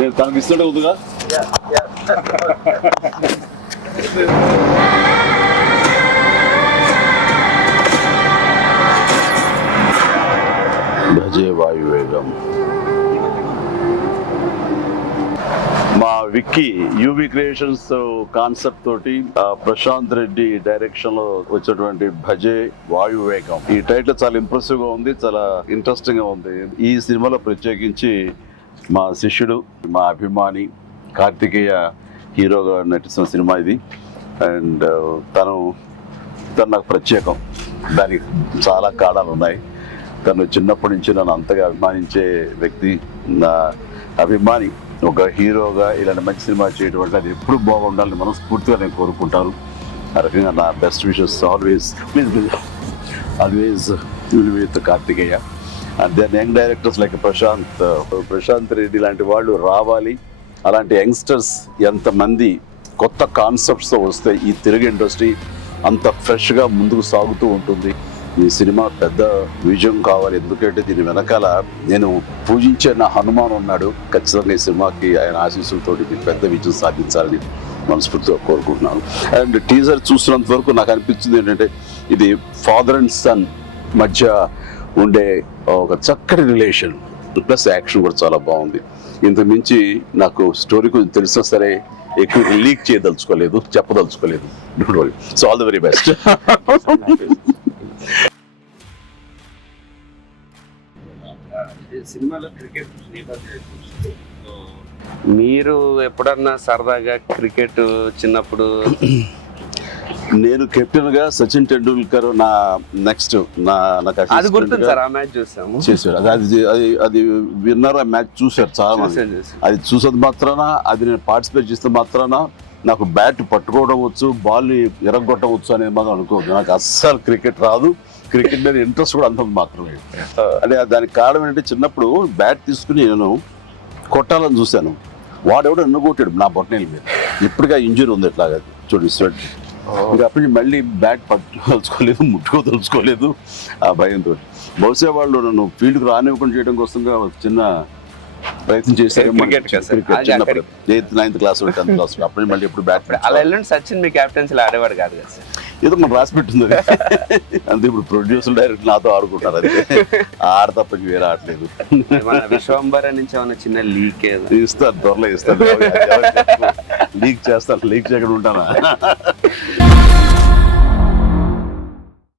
నేను తనకి ఇస్తుంటే ఉందిగా. భజే వాయువేగం. మా విక్కీ యూవి క్రియేషన్స్ కాన్సెప్ట్ తోటి ప్రశాంత్ రెడ్డి డైరెక్షన్ లో వచ్చినటువంటి భజే వాయువేగం. ఈ టైటిల్ చాలా ఇంప్రెసివ్ గా ఉంది, చాలా ఇంట్రెస్టింగ్ గా ఉంది. ఈ సినిమాలో ప్రత్యేకించి మా శిష్యుడు, మా అభిమాని కార్తికేయ హీరోగా నటిస్తున్న సినిమా ఇది. అండ్ తను నాకు ప్రత్యేకం. దానికి చాలా కారణాలు ఉన్నాయి. తను చిన్నప్పటి నుంచి నన్ను అంతగా అభిమానించే వ్యక్తి. నా అభిమాని ఒక హీరోగా ఇలాంటి మంచి సినిమా చేయడం అంటే అది ఎప్పుడు బాగుండాలని మనస్ఫూర్తిగా నేను కోరుకుంటాను. ఆ రకంగా నా best wishes always with Karthikeya. And then young directors like Prashanth Reddy లాంటి వాళ్ళు రావాలి. అలాంటి యంగ్స్టర్స్ ఎంతమంది కొత్త కాన్సెప్ట్స్తో వస్తే ఈ తెలుగు ఇండస్ట్రీ అంత ఫ్రెష్గా ముందుకు సాగుతూ ఉంటుంది. ఈ సినిమా పెద్ద విజయం కావాలి. ఎందుకంటే దీని వెనకాల నేను పూజించే నా హనుమాన్ ఉన్నాడు. ఖచ్చితంగా ఈ సినిమాకి ఆయన ఆశీస్సులతో పెద్ద విజయం సాధించాలని మనస్ఫూర్తిగా కోరుకుంటున్నాను. అండ్ టీజర్ చూసినంత వరకు నాకు అనిపించింది ఏంటంటే ఇది ఫాదర్ అండ్ సన్ మధ్య ఉండే ఒక చక్కటి రిలేషన్ ప్లస్ యాక్షన్ కూడా చాలా బాగుంది. ఇంతకు మించి నాకు స్టోరీ కొంచెం తెలిసినా సరే ఎక్కువ లీక్ చేయదలుచుకోలేదు, చెప్పదలుచుకోలేదు. So all the very best. మీరు ఎప్పుడన్నా సరదాగా క్రికెట్ చిన్నప్పుడు? నేను కెప్టెన్ గా సచిన్ టెండూల్కర్ నా నెక్స్ట్ అది గుర్తుంది సార్. ఆ మ్యాచ్ చూసాము, చేశారు. అది విన్నర్ ఆ మ్యాచ్ చూశారు చాలా మంది. అది చూసేది మాత్రాన, అది నేను పార్టిసిపేట్ చేస్తే మాత్రాన నాకు బ్యాట్ పట్టుకోవడం వచ్చు, బాల్ ఎరగొట్టవచ్చు అనేది మాత్రం అనుకోవద్దు. నాకు అస్సలు క్రికెట్ రాదు. క్రికెట్ మీద ఇంట్రెస్ట్ కూడా అంత మాత్రమే. అంటే దానికి కారణం ఏంటంటే చిన్నప్పుడు బ్యాట్ తీసుకుని నేను కొట్టాలని చూశాను. వాడెవడో నన్ను కొట్టాడు నా బొట్టనేల మీద. ఇప్పటికీ ఇంజరీ ఉంది ఇట్లాగా చూడు స్వెట్. ఇంకా అప్పటి నుంచి మళ్ళీ బ్యాట్ పట్టుకోదలుచుకోలేదు, ముట్టుకోదలుచుకోలేదు ఆ భయంతో. బహుశా వాళ్ళు నన్ను ఫీల్డ్కి రానివ్వకుండా చేయడం కోసంగా చిన్న ప్రయత్నం చేశారు. చిన్నప్పుడు 8th 9th class 10th class అప్పటి మళ్ళీ ఎప్పుడు బ్యాట్. అలా వెళ్ళండి. సచిన్ మీ క్యాప్టెన్సీలో ఆడేవాడు కాదు కదా సార్? ఏదో మనం రాసి పెట్టింది అంతే. ఇప్పుడు ప్రొడ్యూసర్ డైరెక్ట్ నాతో ఆడుకుంటారు. అది ఆడ తప్ప వేరే ఆడలేదు. విశ్వంబర నుంచి ఏమన్నా చిన్న లీక్ ఇస్తాను, త్వరలో ఇస్తాను. లీక్ చేస్తాను, లీక్ చేయకుండా ఉంటానా?